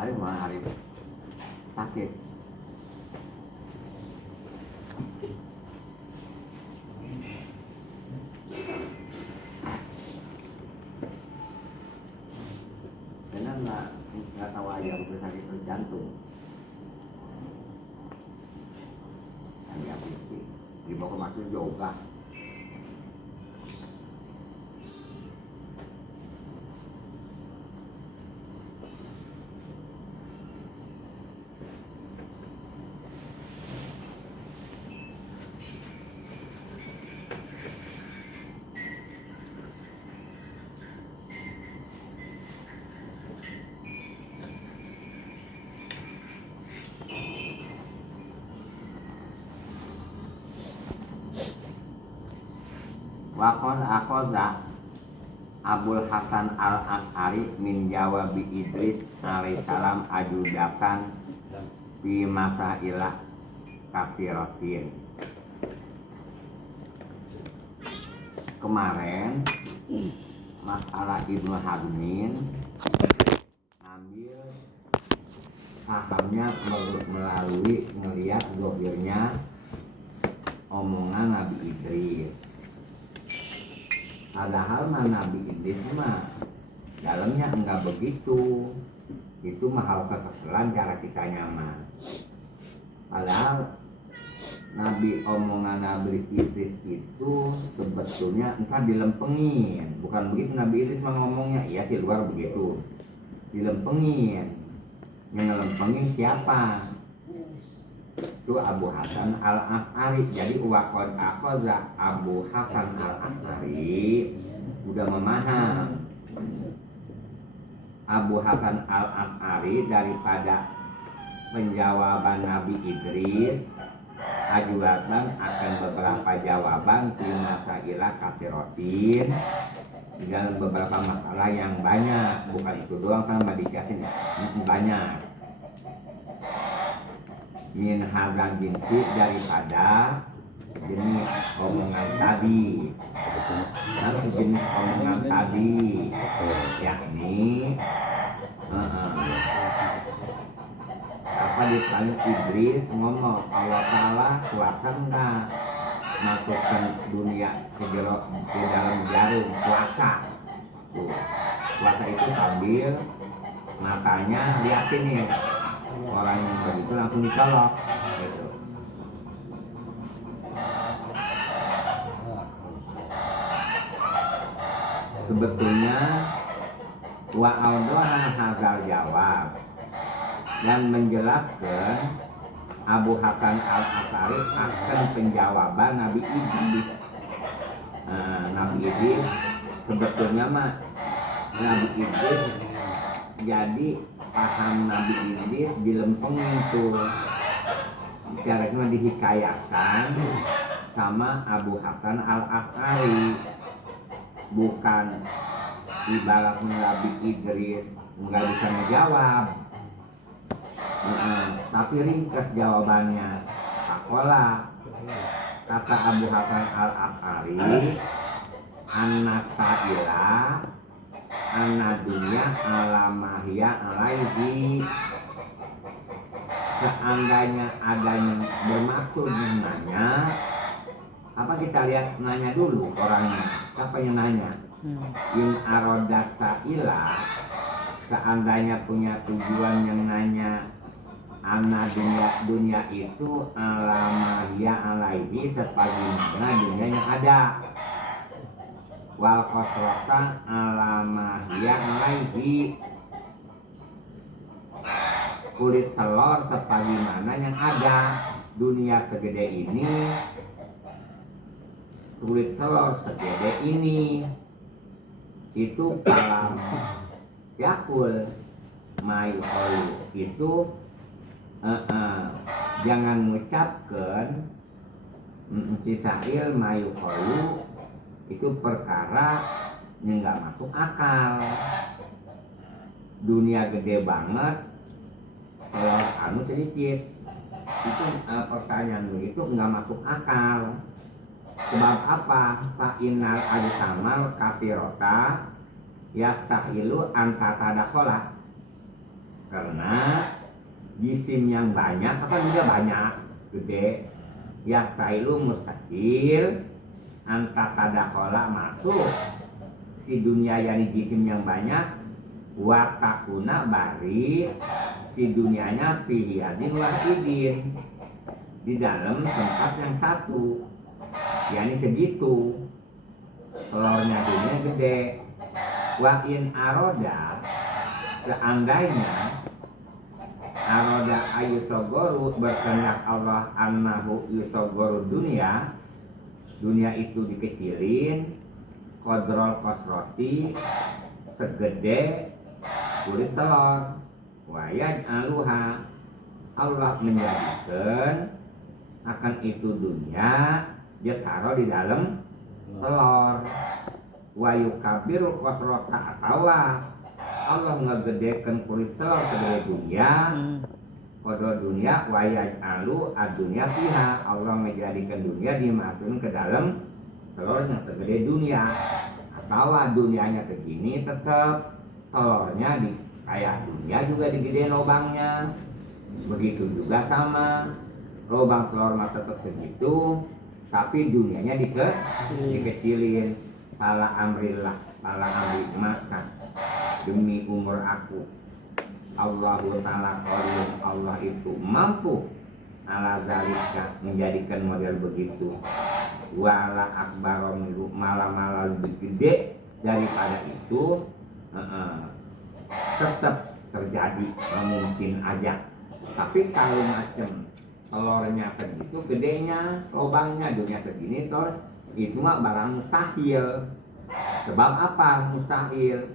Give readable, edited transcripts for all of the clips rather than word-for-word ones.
Arif mana Arif sakit. Karena nggak tahu aja udah sakit jantung. Hanya dibawa masuk yoga. Wakon akoza Abul Hasan al-Ash'ari min jawabi Idris alaihissalam ajudatan fi masailah katsiratin. Kemarin masalah Ibnu Hazmin ambil pahamnya melalui melihat zahirnya omongan Nabi Idris. Padahal Nabi Idris mah dalamnya enggak begitu. Itu mahal kekesalan cara kita nyaman. Padahal omongan Nabi Idris itu sebetulnya entah dilempengin. Bukan begitu Nabi Idris mah ngomongnya, iya sih luar begitu. Dilempengin. Yang ngelempengin siapa? Itu Abu Hasan al-Ash'ari. Jadi waqad akhadha Abu Hasan al-Ash'ari udah memaham. Abu Hasan al-Ash'ari daripada penjawaban Nabi Idris ajuatan akan beberapa jawaban di masailah katsiratin, di dalam beberapa masalah yang banyak. Bukan itu doang kan dijelasin banyak. Min hadzal jinsi daripada jenis omongan tadi. Nah, jenis omongan tadi yakni apa ditanya Idris ngomong Allah Ta'ala kuasa enggak masukkan dunia ke dalam jarum puasa. Puasa itu sambil matanya liatin nih orang yang begitu langsung dicolok gitu. Sebetulnya wa awdahan hadzal jawab dan menjelaskan Abu Hasan al-Ash'ari akan penjawaban Nabi Idris. Nabi Idris sebetulnya mah Nabi Idris jadi paham Nabi Idris dilempengin tuh, caranya dihikayakan sama Abu Hasan al-Ash'ari. Bukan ibaratnya Nabi Idris nggak bisa menjawab, tapi ringkas jawabannya. Akola kata Abu Hasan al-Ash'ari anak sa'ila anak dunia alamahya alaihi. Seandainya ada yang bermaksud yang nanya, apa kita lihat nanya dulu orangnya, siapa yang nanya. In aroda sa'ila, seandainya punya tujuan yang nanya anak dunia itu alamahya alaihi sebagaimana dunia yang ada. Wal khosrotan alamahya alaihi, kulit telur sebagaimana yang ada. Dunia segede ini, kulit telur segede ini. Itu kalam yakul mayul itu jangan mengucapkan cisail mayul itu perkara yang nggak masuk akal. Dunia gede banget, telur anu sedikit, itu pertanyaan itu nggak masuk akal. Sebab apa? Fa'inal ajsamal katsirata yastahilu anta tadakhola. Karena jisim yang banyak apa juga banyak gede ya stailu mustahil anta tadakola masuk si dunia yani jisim yang banyak watakuna bari si dunianya pilihadin wahidin di dalam tempat yang satu yani segitu telurnya dunia gede wa in aroda seandainya aroda ayusogoru berkehendak Allah annahu yusogoru dunia itu dikecilin kodrol kosroti segede kulit telur wayaj aluha Allah menjadikan akan itu dunia dia taruh di dalam telur wayu kabir kosrota atawa Allah ngegedekan kulit telur segede dunia kodol dunia wayaj alu adunya fiha Allah menjadikan dunia dimasukin ke dalam telur yang segede dunia atau dunianya segini tetap telurnya di kayak dunia juga digedein lubangnya begitu juga sama lubang telur mah tetap segitu tapi dunianya dikecilin pala amrillah pala amri makan demi umur aku Allahu ta'ala qadir Allah itu mampu ala zalika menjadikan model begitu wala akbaron malah lebih gede daripada itu tetap terjadi mungkin aja tapi kalau macam telurnya segitu gedenya lubangnya dunia segini telur itu mah barang mustahil sebab apa mustahil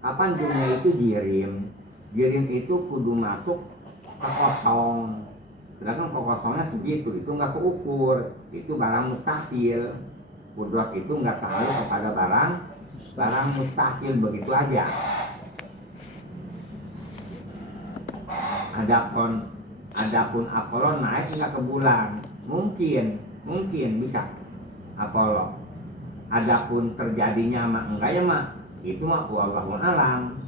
kapan dunia itu jirim itu kudu masuk ke kosong sedangkan kosongnya segitu itu nggak keukur itu barang mustahil kudrat itu nggak terlalu kepada barang mustahil begitu aja adapun Apollo naik nggak ke bulan mungkin bisa Apollo adapun terjadinya mah enggak ya mah itu mah wallahu alam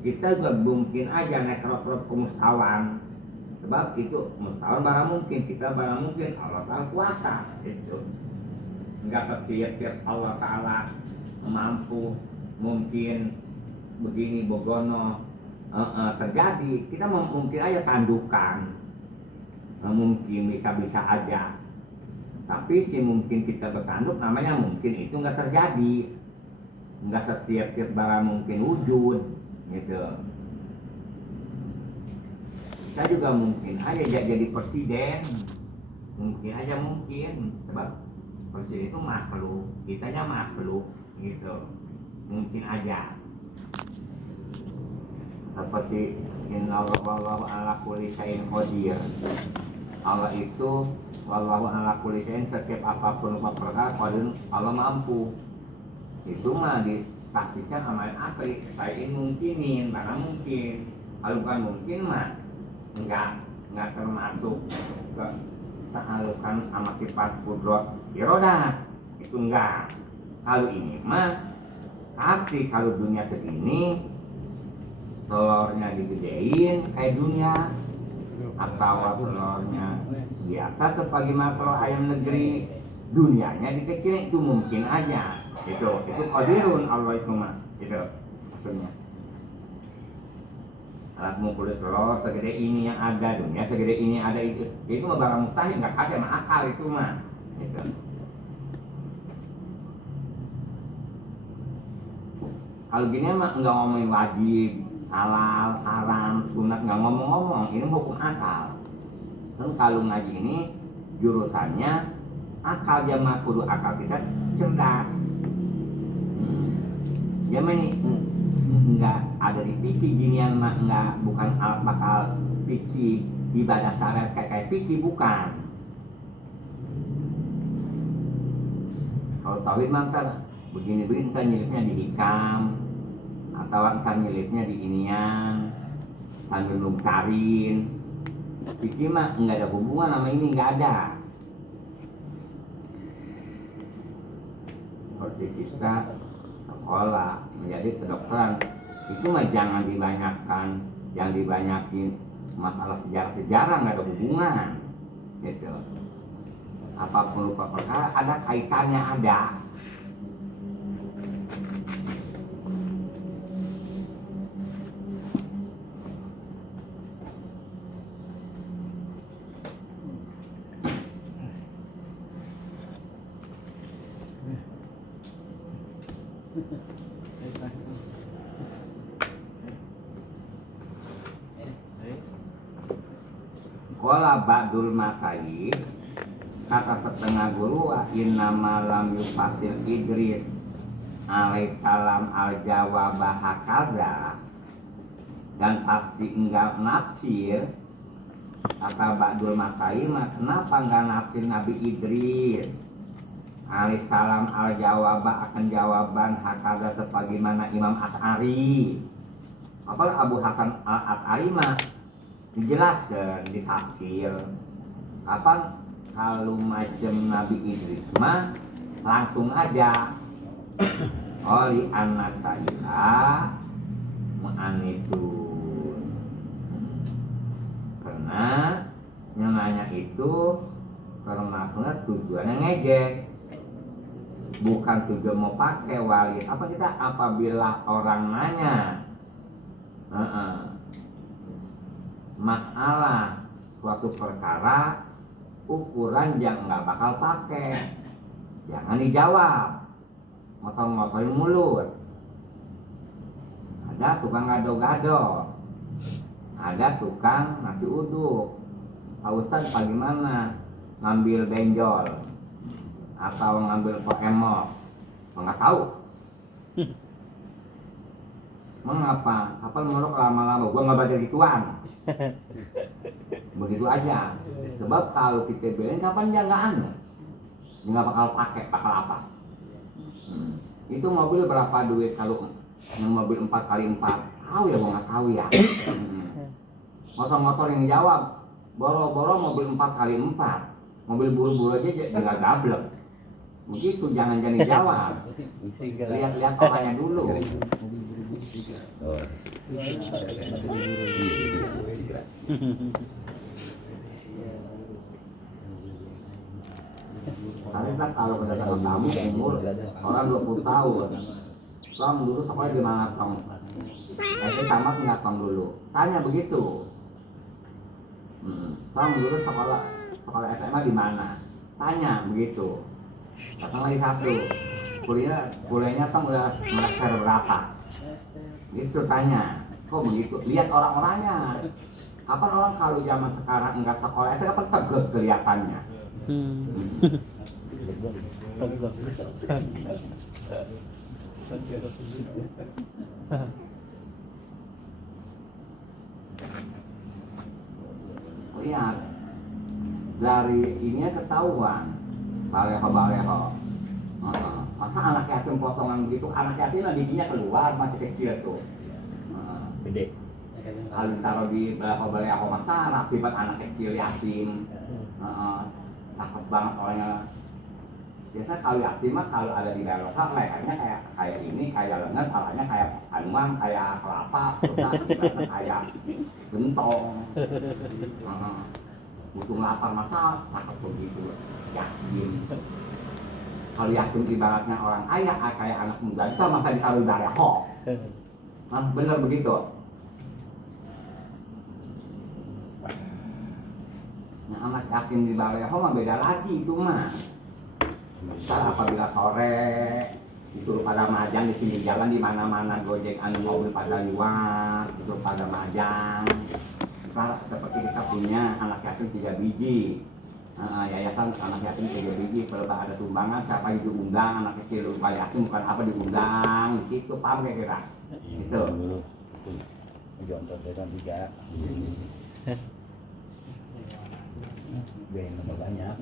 kita juga mungkin aja naik rop-rop ke mustawan sebab itu mustawan barang mungkin kita barang mungkin Allah Ta'ala kuasa itu enggak setiap Allah Ta'ala mampu mungkin begini bogono terjadi kita mungkin aja tandukan mungkin bisa aja tapi si mungkin kita bertanduk namanya mungkin itu nggak terjadi nggak setiap barang mungkin wujud gitu kita juga mungkin aja jadi presiden mungkin sebab presiden itu makhluk kitanya makhluk gitu mungkin aja seperti innallahu ala kulli syai'in qadir Allah itu wallahu ala kulli syai'in setiap apapun perkara qadir Allah mampu itu mah dipastikan amal apa syai'in mungkinin barang mungkin kalau bukan mungkin mah enggak termasuk ke tahalukan sama sifat kudrat irodah itu enggak kalau ini mah tapi kalau dunia segini telurnya digedein kayak dunia atau telurnya biasa sebagaimana telur ayam negeri dunianya dikecilin itu mungkin aja itu qadirun Allah itu mah itu maksudnya alat mengukur telur segede ini yang ada dunia segede ini ada itu mah barang mustahil nggak ada mah akal itu mah itu kalau gini mah nggak ngomongin wajib halal, haram, sunat nggak ngomong-ngomong, ini hukum akal. Terus kalau ngaji ini jurusannya akal jamaah kudu akal kita cerdas. Jamaah ini nggak ada di fikih ginian mah nggak bukan alat bakal fikih ibadah syariat kayak fikih bukan. Kalau tauhid mah kan begini-begini kan nyelipnya di hikam atau kan nyelipnya di inian sambil nungkarin fikih mah nggak ada hubungan sama ini nggak ada seperti sista sekolah menjadi kedokteran itu mah jangan dibanyakkan yang dibanyakin masalah sejarah nggak ada hubungan gitu. Apapun lupa perkara ada kaitannya ada. Qala ba'dul masayi, kata setengah guru, innama lam yufasil Idris alaihissalam al-jawaba hakaza, dan pasti enggak nafsir. Kata ba'dul masayi, kenapa enggak nafsir Nabi Idris alaihissalam al-jawaba akan jawaban hakaza sebagaimana Imam Asy'ari. Apa Abu Hasan al-Asy'ari mah dijelaskan di tafsir apa kalau macam Nabi Idris mah langsung aja oli anak saya mu'anitun, karena yang nanya itu karena tujuannya ngejek, bukan tujuan mau pakai wali. Apa kita apabila orang nanya masalah suatu perkara ukuran yang nggak bakal pakai, jangan dijawab ngotong-ngotoin mulut. Ada tukang gado-gado, ada tukang nasi uduk. Pak Ustadz bagaimana ngambil benjol atau ngambil poemol? Nggak tahu. Mengapa? Apa muluk lama-lama? Gua nggak baca gituan. Begitu aja. Sebab kalau kita beliin kapan dia nggak anu, dia nggak bakal pakai, bakal apa? Itu mobil berapa duit kalau yang mobil 4x4? Tahu ya, gua nggak tahu ya. Motor-motor yang jawab, boro-boro mobil 4x4, mobil buru-buru aja nggak gablek. Begitu, jangan jadi jawab. Lihat-lihat orangnya dulu. Karena kalau kedatangan tamu umur orang 20 tahun, Tong dulu sekolah di mana Tong? SD tamat nggak Tong dulu? Tanya begitu. Tong dulu sekolah SMA di mana? Tanya begitu. Datang lagi satu, kuliahnya Tong udah semester berapa? Gitu tanya. Kok begitu? Lihat orang-orangnya. Kapan orang kalau zaman sekarang enggak sekolah, itu kapan tegas kelihatannya. Lihat dari ini ketahuan baleho. Masa anak yatim potongan begitu, anak yatim giginya keluar masih kecil tuh. Gede. Kalau taruh di baleho masa rapi banget anak kecil yatim. Takut banget orangnya. Biasa kalau yatim mah kalau ada di belokan lehernya kayak ini, kayak lengan, palanya kayak hanuman, kayak kelapa, kayak gentong. Butuh lapar masa takut begitu yatim. Kalau yatim ibaratnya orang kaya kayak anak muda itu masa ditaruh di baleho. Bener begitu. Nah, anak yatim di baleho mah beda lagi itu mah. Misal apabila sore itu pada majang di sini jalan di mana-mana gojek anu mobil pada liwat itu pada majang. Misal seperti kita punya anak yatim 3 biji. Yayasan anak yatim 3 biji, kalau ada tumbangan siapa yang diundang, anak kecil lupa yatim bukan apa diundang, gitu paham kira-kira? Itu. Jontor dengan 3. Ben nama banyak.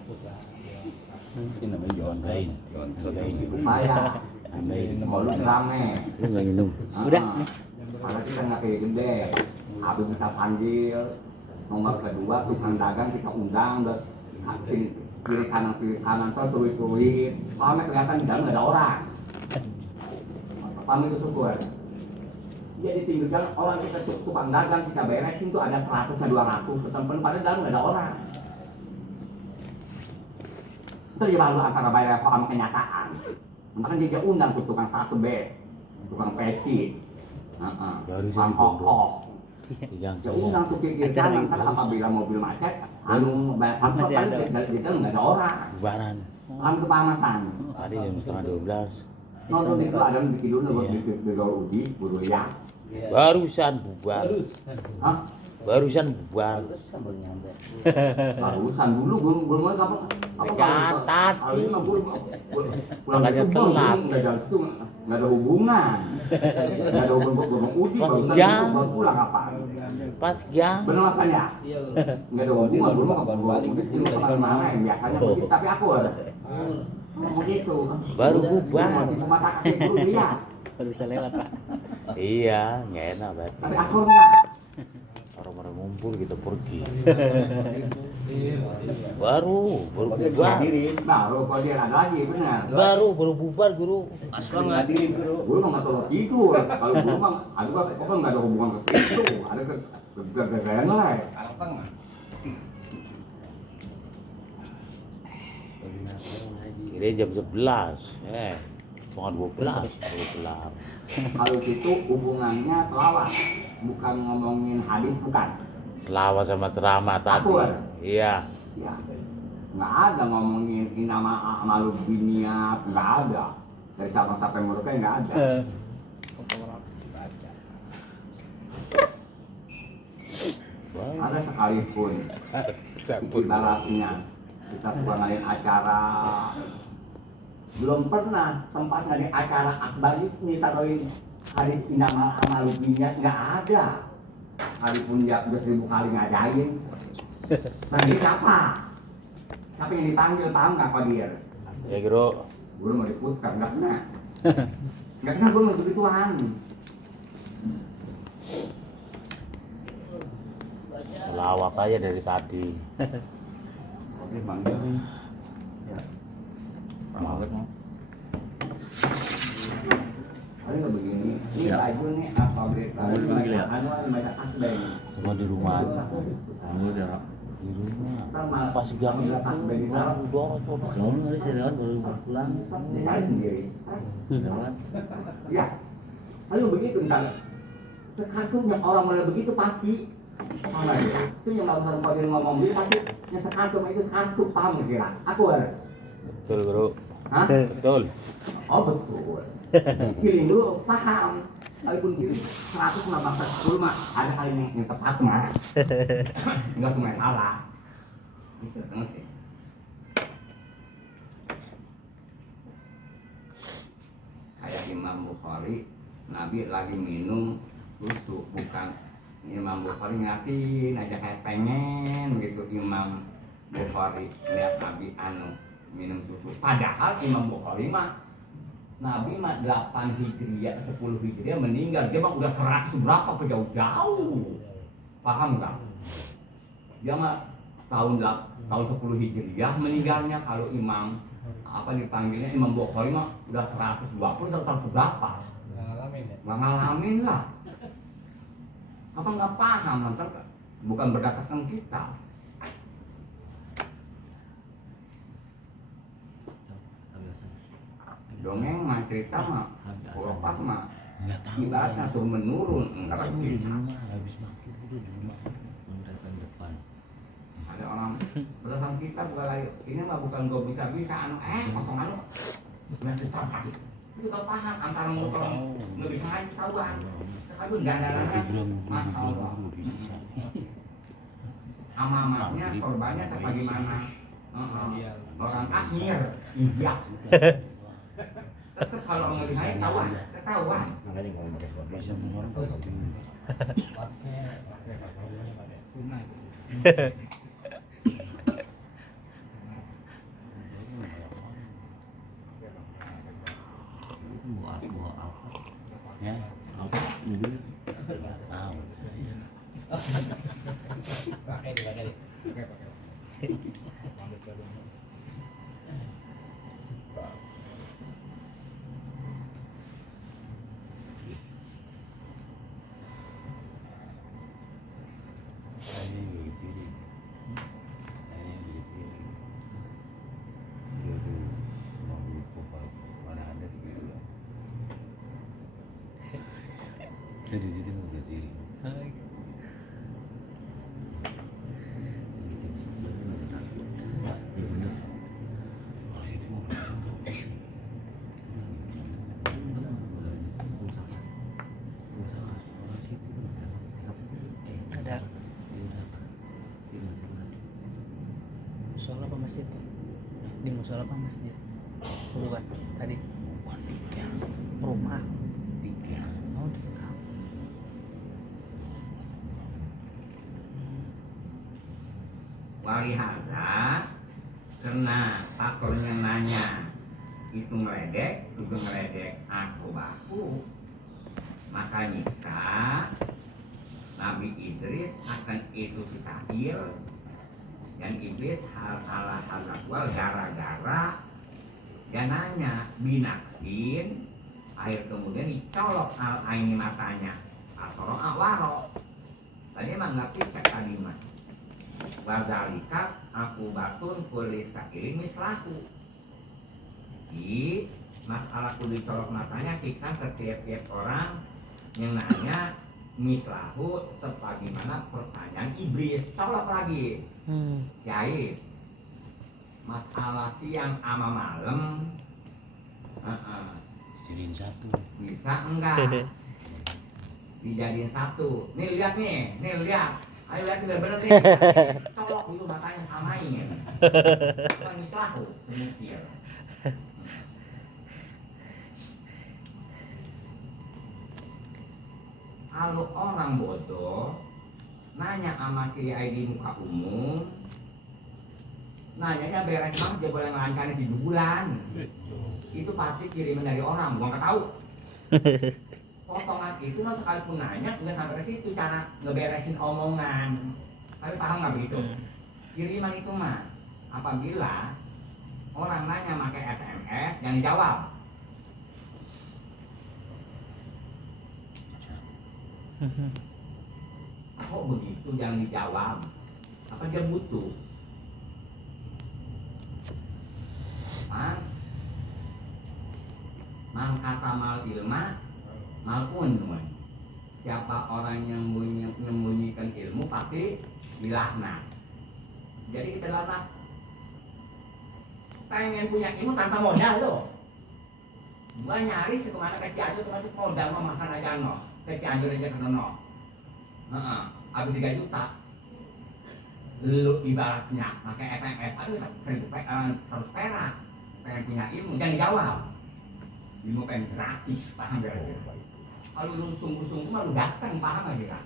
Ini namanya jontor. Supaya mulut rame. Lu nggak minum? Udah. Karena kita nggak kayak gede. Habis kita panggil nomor kedua tukang dagang kita undang dan kiri kanan tuh soalnya kelihatan di dalam nggak ada orang. Paham itu syukur. dia di pinggir jalan, orang kita tukang dagang kita beresin tuh ada 100 ke 200 ketempen pada dalam nggak ada orang. Itu dia baru antara bayar sama kenyataan. Makanya dia undang tuh tukang satu B, tukang peci, tukang kokok. Yang Dia saya undang tuh pinggir jalan, kan apabila mobil macet, anu apa Masih kan ada. kita nggak ada orang. bubaran. Anu kepanasan. Tadi jam setengah 12. Nonton itu ada yang bikin dulu di uji, buru ya. Barusan bubar. Hah? Barusan bubar. Barusan dulu belum apa Catat. Makanya telat. Nggak ada hubungan. Nggak ada hubungan belum uji Pas barusan jam. baru pulang apa? Pas jam. Benar masanya? Nggak ada hubungan belum ini kemana-mana yang biasanya begitu tapi aku begitu. Baru bubar. Di rumah sakit dulu lihat. Baru bisa lewat Pak. Iya, nggak enak banget. Tapi aku enggak. Orang-orang ngumpul kita pergi. Baru bubar. Baru kalau dia ada lagi benar. Baru bubar guru. Pas banget. Gue mah nggak tahu tidur. Kalau gue mah, aduh kan nggak ada hubungan ke situ. Ada ke gaya ngelai. Kira jam 11. Setengah 12. Baru kelar. Kalau itu hubungannya selawat, bukan ngomongin hadis bukan. Selawat sama ceramah tadi. Aku, Iya. Ya, nggak ada ngomongin inama amalu dunia, nggak ada. Dari Sabang sampai Merauke nggak ada. Ada sekalipun ibaratnya kita suka ngadain acara, belum pernah tempatnya di acara akbar ini taruhin hadis inama amalu dunia nggak ada. Sekalipun dia udah 1000 kali ngajain. Nanti siapa? Siapa yang dipanggil tahu nggak kok dia? Ya guru. Gue mau diputar nggak kena. Nggak kena gue mau begituan. Selawat aja dari tadi. Oke panggil. Ya. Ada nggak begini? Ini baju nih apa berita? Anu banyak asbeng. Semua di rumah aja. Di rumah. Pas jam itu baru dorong coba. Hari saya lewat baru pulang. Dia sendiri. Lewat. Ya. Lalu begitu ntar. Sekarang yang orang mulai begitu pasti. Mana ya? Itu yang barusan kau ngomong itu pasti yang sekantum itu sekantum paham nggak kira? Aku ada. Betul guru. Hah? Betul. Oh betul. Feeling dulu paham. Walaupun kiri 100 mah ada kali yang tepat mah. Enggak cuma salah. Gitu, ngerti? Kayak Imam Bukhari, Nabi lagi minum susu, bukan Imam Bukhari ngatin aja kayak pengen gitu Imam Bukhari lihat Nabi minum susu. Padahal Imam Bukhari mah Nabi mah 8 Hijriah, 10 Hijriah meninggal. Dia mah udah 100 berapa ke jauh-jauh. Paham nggak? Dia mah tahun 10 Hijriah meninggalnya. Kalau Imam apa dipanggilnya Imam Bukhari mah udah 120 atau 100 berapa. Nggak ngalamin lah. Apa nggak paham nanti bukan berdasarkan kita. Dongeng mah cerita mah Eropa mah Nggak tahu. ibaratnya turun menurun enggak Saya di kita. rumah habis makan udah di rumah. Ada orang berdasarkan kita bukan lagi ini mah bukan gue bisa potong masih tahu itu kau paham antara motor lebih sengaja ketahuan sekarang dandanannya masya Allah amat-amatnya korbannya sebagaimana orang Kashmir iya tetap kalau lebih sengaja ketahuan Bisa menyorot. Ya, apa? Mobil. Tahu. Di situ mau berarti. Ada musola apa masjid? Di musola apa masjid? Bukan tadi rumah. Oh, di kamar. Walihada karena pakornya nanya itu meledek aku baku, maka nyiksa Nabi Idris akan itu Sahir dan iblis hal gara-gara dia nanya binaksin, akhir kemudian dicolok al aini matanya atau awaro tadi emang ngerti tadi mah wadalika aku batun kulis sakili mislahu di masalah kudu dicolok matanya siksa setiap orang yang nanya mislahu sebagaimana pertanyaan iblis colok lagi Yai masalah siang ama malam Jadiin satu. bisa enggak dijadiin satu nih lihat ayo lihat bener-bener nih colok itu matanya samain ya bukan mislahu semestinya. Kalau orang bodoh nanya sama kiai di muka umum, nanyanya beres banget dia boleh ngancani 7 bulan. Itu pasti kiriman dari orang, gua nggak tahu. Potongan itu mah sekalipun nanya nggak sampai ke situ cara ngeberesin omongan. Kalian paham nggak begitu? Kiriman itu mah apabila orang nanya pakai SMS yang dijawab. Kok begitu yang dijawab? Apa dia butuh? Mal kata mal ilma, mal unmun. Siapa orang yang menyembunyikan ilmu pasti dilaknat. Jadi kita laknat. Pengen punya ilmu tanpa modal loh. Gua nyari sekemana ke Cianjur termasuk modal memasan aja no. Ke Cianjur aja ke no. Habis 3 juta. Lu ibaratnya pakai SMS, aduh 100 perak. Pengen punya ilmu, jangan dijawab. Ilmu pengen gratis, paham gak? Kalau lu sungguh-sungguh mah lu datang, paham aja kan?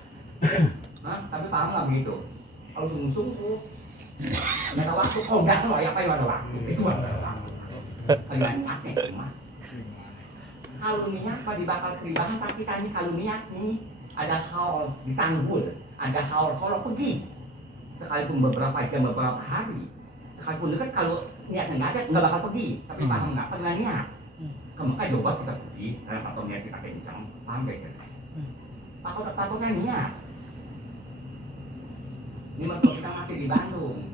Tapi paham gak begitu? Kalau sungguh-sungguh nggak ada waktu, oh enggak loh, ya apa yang ada waktu? Itu ada waktu. Kalian pakai cuma. Kalau niat apa dibakal peribahasa kita nih, kalau niat nih ada haul ditanggul, ada haul solo pergi. Sekalipun beberapa jam, beberapa hari, sekalipun dekat kalau niatnya nggak ada, nggak bakal pergi. Tapi paham nggak? Pernah niat. Maka coba kita pergi, karena patoknya kita kencang, paham gak ya? Patoknya niat. Ini waktu kita masih di Bandung,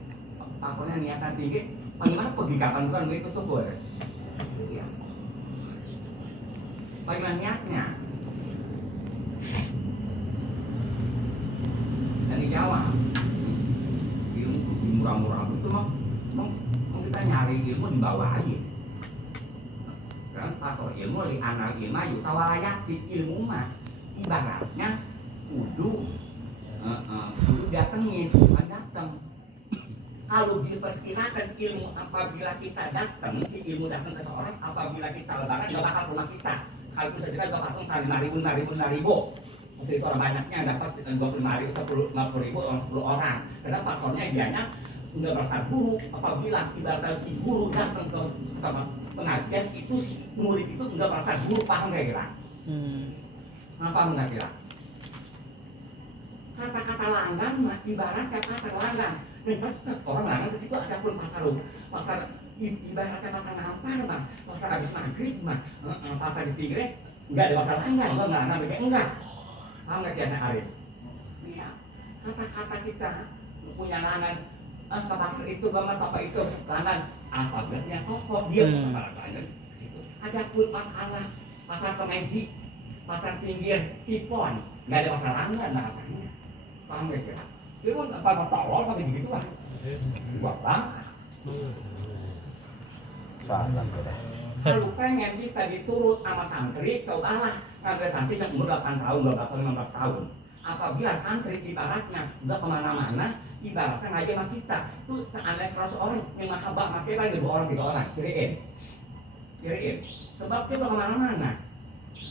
patoknya niatan tinggi, bagaimana pergi kapan bukan begitu subur? Ya. Bagaimana niatnya? Dan dijawab. Murah-murah itu mah kita nyari ilmu di bawah aja kan faktor ilmu li anal ilma yutawalayat di ilmu mah ibaratnya kudu datengin bukan dateng. Kalau diperkirakan ilmu apabila kita datang si ilmu datang ke seorang apabila kita lebaran nggak bakal rumah kita kalau bisa juga nggak bakal kan 5.000 mesti itu orang banyaknya dapat 25.000 50.000 10 orang karena faktornya dianya nggak merasa guru apabila ibaratnya si guru datang ke pengajian itu si murid itu nggak merasa guru paham nggak kira? Kenapa nggak kira? Kata-kata langgan mah ibaratnya pasar langgan dan tetap orang langgan ke situ ada pun pasar ibaratnya pasar nampar mah pasar habis maghrib mah pasar di pinggirnya nggak ada pasar langgan nggak ada enggak paham nggak kira Arif? Iya kata-kata kita punya langgan ke pasar itu banget apa itu langgan apa berarti toko dia ada pun masalah pasar komedi pasar pinggir Cipon, nggak ada pasar langgan bahasanya. Paham gak kira? Dia mau apa tolol pakai begitu lah. Buat apa? Salah beda. Kalau pengen kita diturut sama santri, kau Allah sampai santri yang umur 8 tahun, 12 tahun, 15 tahun. Apabila santri ibaratnya udah kemana-mana, ibaratnya ngaji sama kita, itu seandainya 100 orang yang mahabah makai lagi 2 orang, 3 orang, ciriin. Sebab dia udah kemana-mana.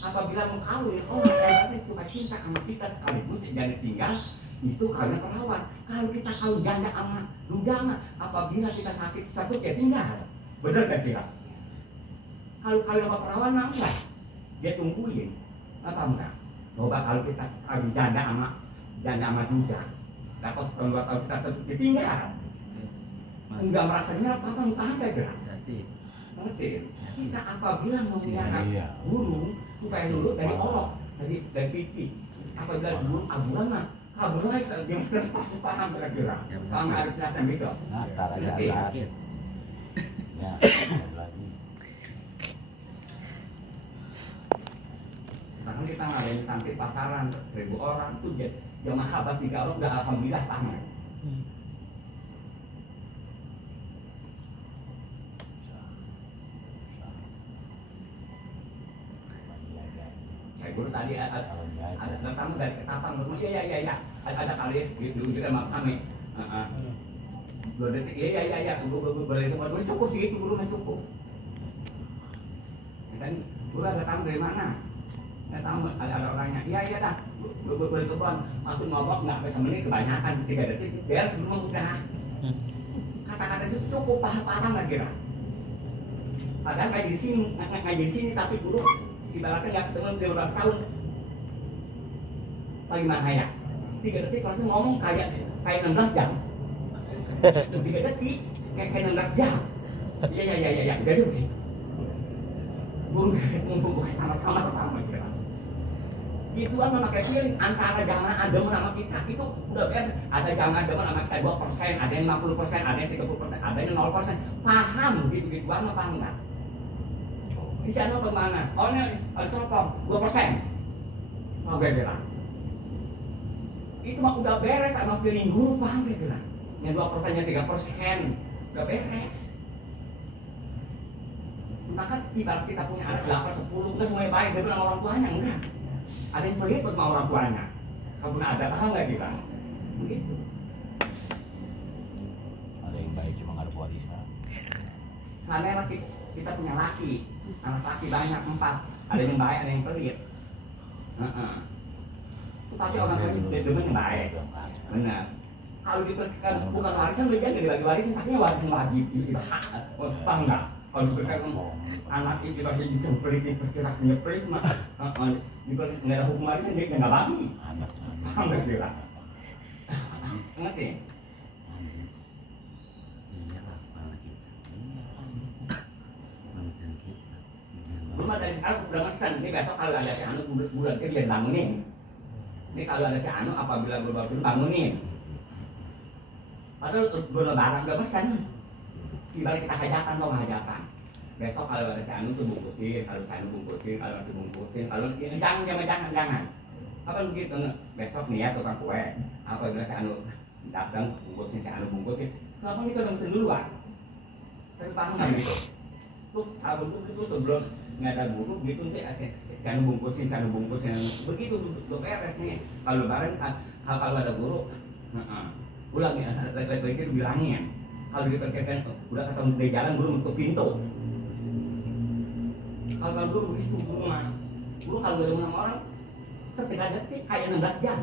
Apabila mau kawin, orang yang suka cinta sama kita sekalipun jadi tinggal, itu kawin perawan. Kalau kita kawin janda sama duda, apabila kita sakit satu ya tinggal. Bener gak kira? Kalau kawin sama perawan enggak, dia tungguin. Apa enggak? Coba kalau kita kawin janda sama duda, dapat setahun 2 tahun kita satu ya tinggal. Enggak merasanya apa-apa entah aja kira. Ngerti? Kita apabila mempunyai guru supaya lulus dari olok, dari pici. Apabila guru abulan mah, abulan yang pasti paham kira-kira. Paham ada penjelasan gitu. Nah, tar aja tar. Ya, lagi. Bahkan kita ngadain santri pasaran 1000 orang tuh yang mahabat 3 orang udah alhamdulillah paham. Saya guru tadi ada tamu dari Ketapang, iya, ada kali dulu juga sama kami. 2 detik, iya, boleh cukup sih itu guru cukup. Dan guru ada tamu dari mana? Nggak tahu ada orangnya, iya dah, boleh telepon, langsung ngomong nggak bisa menit kebanyakan 3 detik, biar sebelum udah. Kata-kata itu cukup paham lah kira. Padahal ngaji di sini tapi guru ibaratnya nggak ketemu 12 tahun. Bagaimana ya? 3 detik langsung ngomong kayak 16 jam. 3 detik kayak 16 jam. Iya, jadi begitu. Guru ngumpul sama-sama pertama kira. Gituan memakai feeling antara jamaah adem sama kita itu udah beres. Ada jamaah adem sama kita 2%, ada yang 50%, ada yang 30%, ada yang 0%. Paham gitu-gituan mah paham nggak? Di sana bagaimana? Oh ini ada contoh 2%. Mau beda. Itu mah udah beres sama feeling guru paham gitu lah. Yang 2%-nya 3% udah beres. Maka ibarat kita punya anak 8, 10 udah semuanya baik dari orang tuanya enggak. Ada yang pelit sama orang tuanya. Kalau ada paham nggak kita? Begitu. Ada yang baik cuma nggak ada warisan. Karena laki kita punya laki, anak laki banyak 4. Ada yang baik, ada yang pelit. Itu pasti orang lain demen yang baik. Benar. Kalau diberikan bukan warisan, dia nggak dibagi warisan, tapi warisan wajib itu hak. Paham nggak? Kalau diberikan anak itu pasti pelit, perkiranya pelit mah. Diberikan nggak ada hukum warisan, dia nggak bagi. Paham nggak kira? Ngerti? Rumah dari sekarang udah mesen, ini besok kalau ada si Anu bulan ke dia bangunin. Ini kalau ada si Anu apabila berubah bangunin. Padahal berlebaran udah mesen. Ibarat kita hajatan atau hajatan. Besok kalau ada si Anu tuh bungkusin, kalau si Anu bungkusin, kalau si bungkusin, kalau jangan. Apa begitu? Besok nih ya tukang kue. Apabila si Anu datang bungkusin, si Anu bungkusin. Kenapa kita udah mesen duluan? Tapi paham nggak gitu? Tuh, itu sebelum nggak ada guru gitu nanti jangan bungkusin begitu udah beres nih. Kalau lebaran kalau ada guru ulang ya baik-baik itu bilangin. Kalau diperkirakan udah ketemu di jalan guru untuk pintu. Kalau guru begitu guru kalau udah sama orang sekitar detik kayak 16 jam.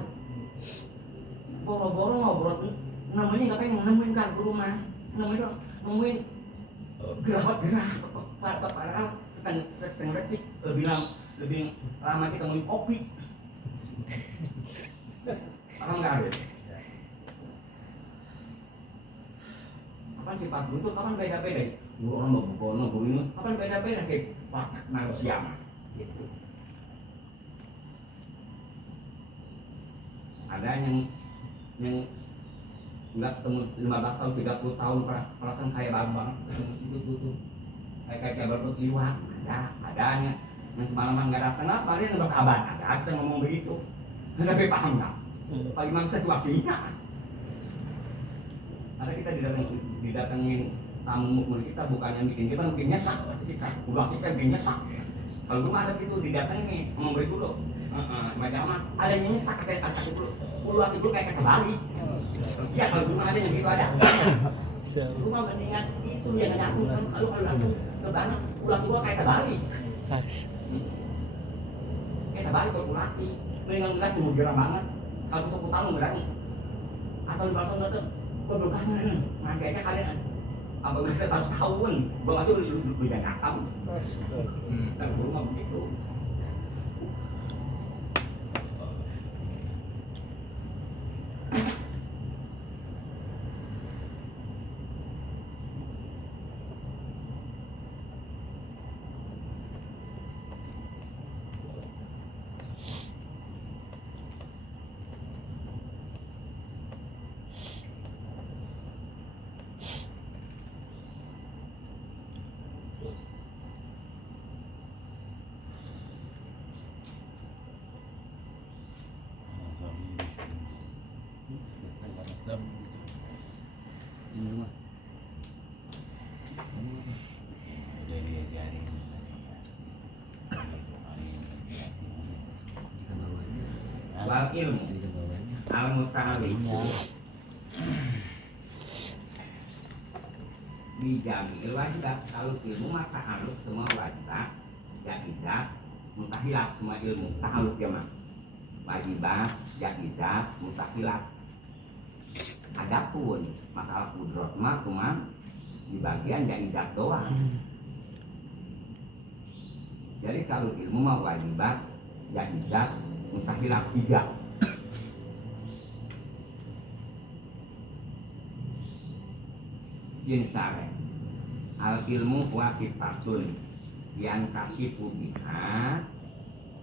Boro-boro ngobrol namanya nggak pengen nemuin kan guru mah namanya nemuin gerak padahal setengah detik lebih lama kita minum kopi. Orang nggak ada. Kapan sifat guru itu kapan beda-beda. Guru orang mau guru ini kapan beda-beda sih watak manusia mah. Gitu. Ada yang nggak ketemu 15 tahun 30 tahun perasaan kayak baru banget itu kayak baru liwat adanya yang semalaman nggak datang apa dia nembak kabar ada kita ngomong begitu tapi paham nggak bagi manusia itu artinya ada kita didatengin tamu mukul kita bukan yang bikin kita mungkin nyesek kita udah kita bikin nyesek kalau gue ada gitu didatengin ngomong begitu dulu macam ada yang nyesek kayak kata dulu ulah itu kayak kata Bali ya kalau gue ada yang gitu ada gue mah mendingan itu yang ada aku kalau aku kebanget ulah itu kayak kata Bali kayak kata Bali kalau ulati mendingan ulah tunggu gerah banget kalau 10 tahun berani atau 5 tahun nggak tuh gue belum kangen nanti aja kalian apa udah 100 tahun gue masih lu jangan kamu dan gue mah begitu ini rumah udah diajarin wal ilmu al muta'alliq dijamil wajibat kalau ilmu maka ta'alluq semua wajibat jaizat mustahilaf semua ilmu ta'alluq ya mah wajibat jaizat mustahilaf adapun masalah kudrat mah cuma di bagian jaizat doang jadi kalau ilmu mah wajibat jaizat mustahilaf 3 Jinsare al ilmu wasifatun yang kasih biha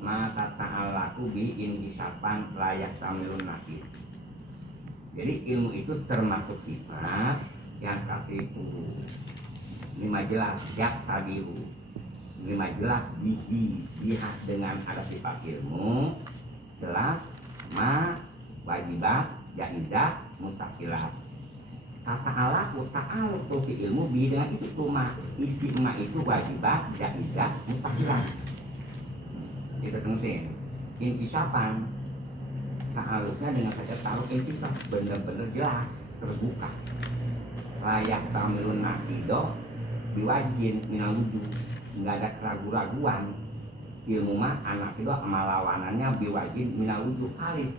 mata ta'alaku bi intisapan layak tamilun nakir. Jadi ilmu itu termasuk sifat yang kasih lima jelas jak tabihu 5 jelas biha dengan ada sifat ilmu jelas ma wajibat jaizah mustaqilah kata Allah ta'aluk tuh ilmu bi dengan itu cuma isi ma itu wajibat jaizah mustaqilah itu penting intisapan ta'aluknya dengan saja ta'aluk intisab benar-benar jelas terbuka layak tamilun nakidoh diwajin minal wujud nggak ada keraguan-raguan ilmu mah anak itu melawanannya biwajin minal wujud kali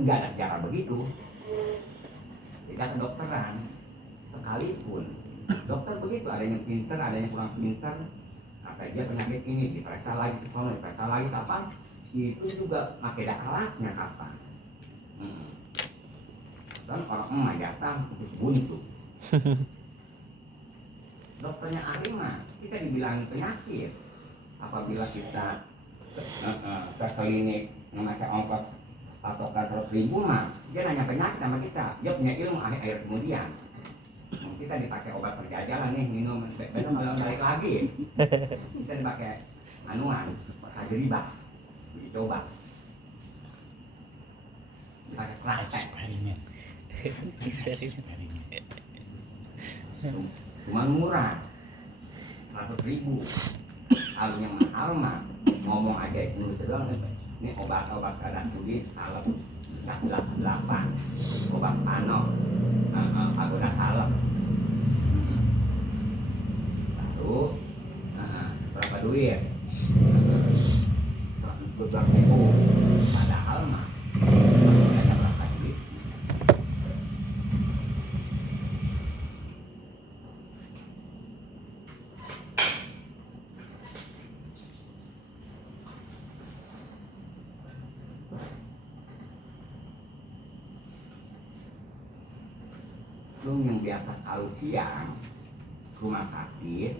nggak ada cara begitu tidak kedokteran sekalipun dokter begitu ada yang pinter ada yang kurang pinter apa aja penyakit ini diperiksa lagi kapan itu juga pakai alatnya kapan dan orang emak datang untuk buntu dokternya ahli mah kita dibilang penyakit apabila kita ke klinik memakai ongkos atau 100.000 mah dia nanya penyakit sama kita dia punya ilmu akhir kemudian kita dipakai obat perjajalan nih minum belum balik lagi kita dipakai anuan tajribah dicoba dipakai praktek cuma murah 100.000 kalau yang mahal mah ngomong aja nulis doang ini obat-obat kadang tulis salep 8 obat pano pagoda salep lalu berapa duit beberapa ribu padahal mah ada berapa duit yang biasa kalau siang rumah sakit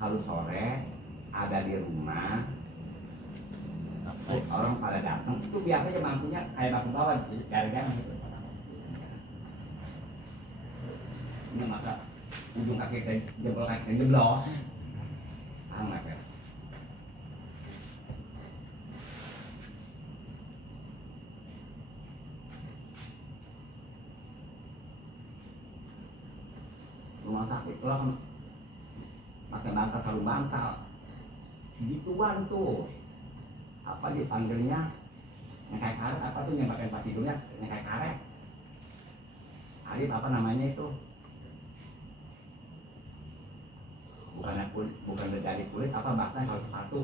kalau sore ada di rumah orang pada datang itu biasanya mampunya kayak batu bawah gara-gara gitu ini masa ujung kaki jempol kaki jeblos paham nggak ya rumah sakit pulang pakai bantal selalu bantal gituan tuh apa dipanggilnya yang kayak karet apa tuh yang pakai tempat tidurnya yang kayak karet Arif apa namanya itu bukan dari kulit apa bahasa kalau sepatu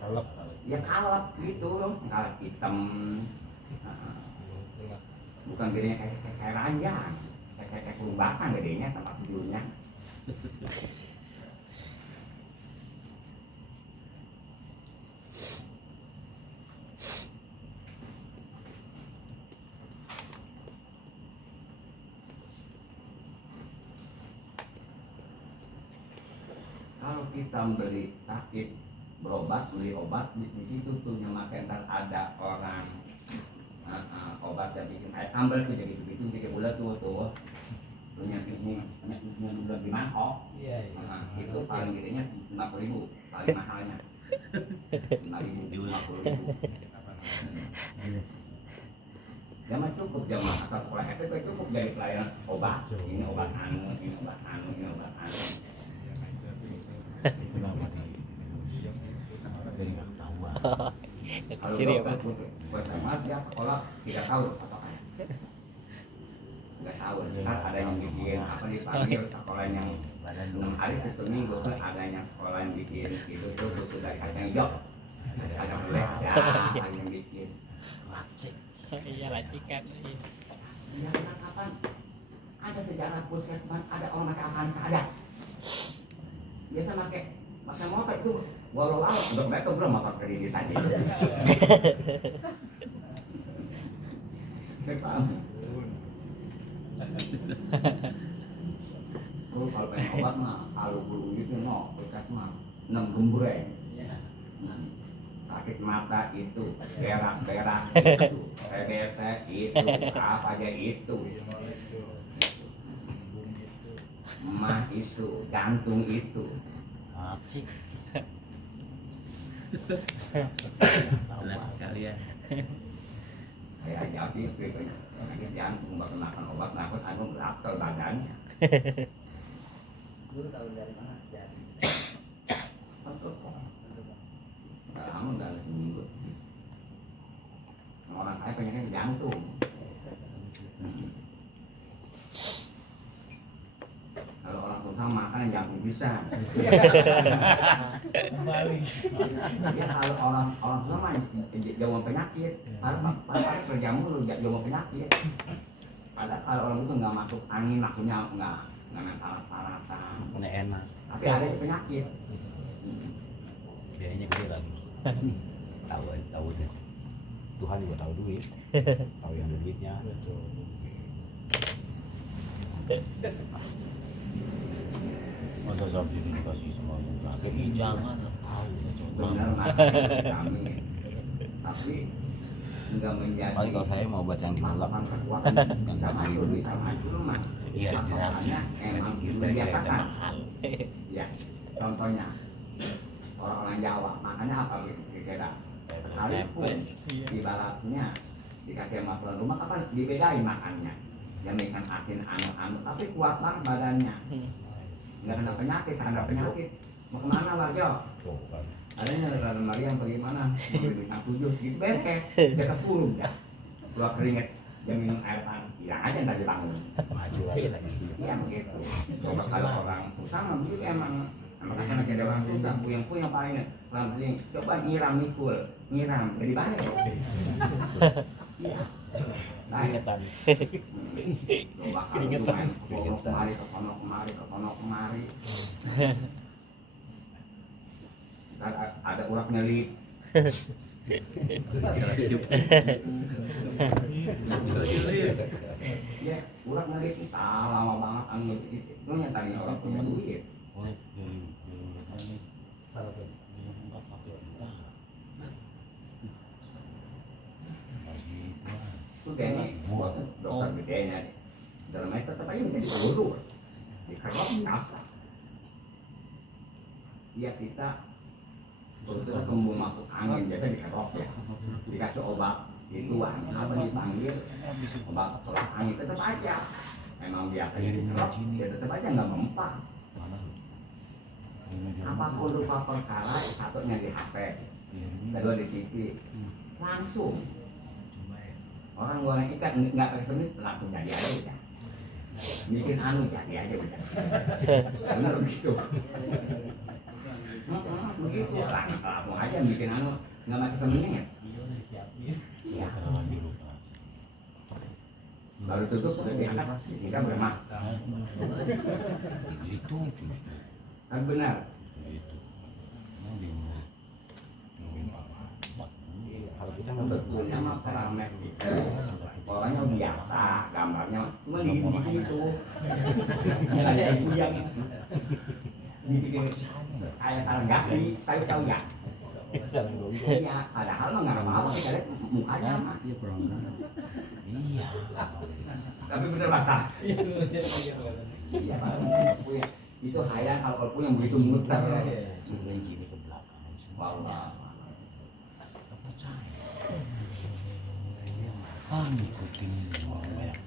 Kalep. ya kalap gitu loh kalap hitam bukan gedenya kayak ranjang kayak kurung batang gedenya tempat tidurnya kalau kita beli sakit beli obat di situ tuh yang makan ntar ada orang obat yang bikin kayak sambal tuh jadi begitu kayak bulat tuh yang bulan di mangkok itu paling gedenya 50.000 paling mahalnya 5.000 50.000 Jangan cukup zaman asal sekolah SMP cukup jadi pelayan obat ini obat anu ini obat anu ini obat anu Kenapa jadi nggak ketahuan? kalau Sini ya, Pak. buat saya dia sekolah 3 tahun patokannya 3 tahun kan ada yang bikin apa dipanggil sekolah yang 6 hari ke seminggu kan ada yang sekolah yang bikin itu tuh khusus dari kacang hijau ada boleh ada yang bikin Lacik. Iya racikan. ya kapan ada sejarah puskesmas ada orang pakai apaan ada biasa pakai motor itu walau untuk mereka belum motor kredit tadi kalau pengen obat mah kalau bulu itu no puskesmas 6 gembreng sakit mata itu berak itu TBC itu apa aja itu mah itu jantung itu Lacik. Benar sekali ya. kayak jadi penyakit jantung bakal makan obat nakut anu berakal badannya Dulu tahu dari mana? Dari betul kok kamu udah seminggu orang kaya penyakit jantung kalau orang susah makan yang jantung bisa ya kalau orang susah mah jauh penyakit padahal kerja mulu jauh penyakit padahal kalau orang itu nggak masuk angin maksudnya nggak panas-panasan Enak. tapi ada penyakit Biayanya gede lagi. Tahu deh. Tuhan juga tahu duit. Tahu yang ada duitnya. Masa sapi ini dikasih sama kakek? Jangan. Tahu. benar kami tapi nggak menjadi Paling kalau saya mau buat yang diulap. kekuatan bisa maju mah Iya, regenerasi. emang dibiasakan ya contohnya orang-orang Jawa makanya apa beda sekalipun ibaratnya dikasih makan rumah kapan dibedain makannya yang ikan asin anu tapi kuat banget badannya nggak kena penyakit mau kemana warga adanya ada Maria yang pergi mana mau bintang 7 gitu beres dia kesuruh ya keluar keringet dia minum air panas hilang aja ntar dibangun Maju lagi. iya begitu coba kalau orang susah mah begitu emang makanya lagi ada orang susah puyeng paling orang puyeng coba nyiram lebih banyak loh iya baik coba kalau itu main ke sono kemari ada urat nyelip ya urat nyelip lama banget anu itu yang tadinya orang punya duit itu kayaknya buat dokter bedanya dalam itu tetap aja menjadi guru di kerok kasar ya kita sebetulnya tumbuh masuk angin biasa di kerok ya dikasih obat itu apa dipanggil obat tolak angin tetap aja memang biasa jadi rock, ya tetap aja nggak mempan. Apapun rupa perkara, satunya di HP, kedua di TV, langsung. Orang goreng ikan nggak pakai semit langsung jadi aja udah. Bikin anu jadi aja udah. Bener begitu. Begitu langsung aja bikin anu nggak pakai semitnya ya. Ya. Baru tutup udah diangkat sehingga bermah. Itu Kan benar. Kalau kita Sebetulnya mah parameter kita orangnya biasa, gambarnya cuma dibikin itu. Ada yang dibikin kayak sargasi, tahu ya. Iya, padahal mah nggak apa-apa sih kalian mukanya mah. iya. Tapi bener basah. Iya, punya itu hayal kalau punya begitu muter. Sudah gini ke belakang semuanya. Wallah. Gak percaya. Ah, ngikutin orang banyak.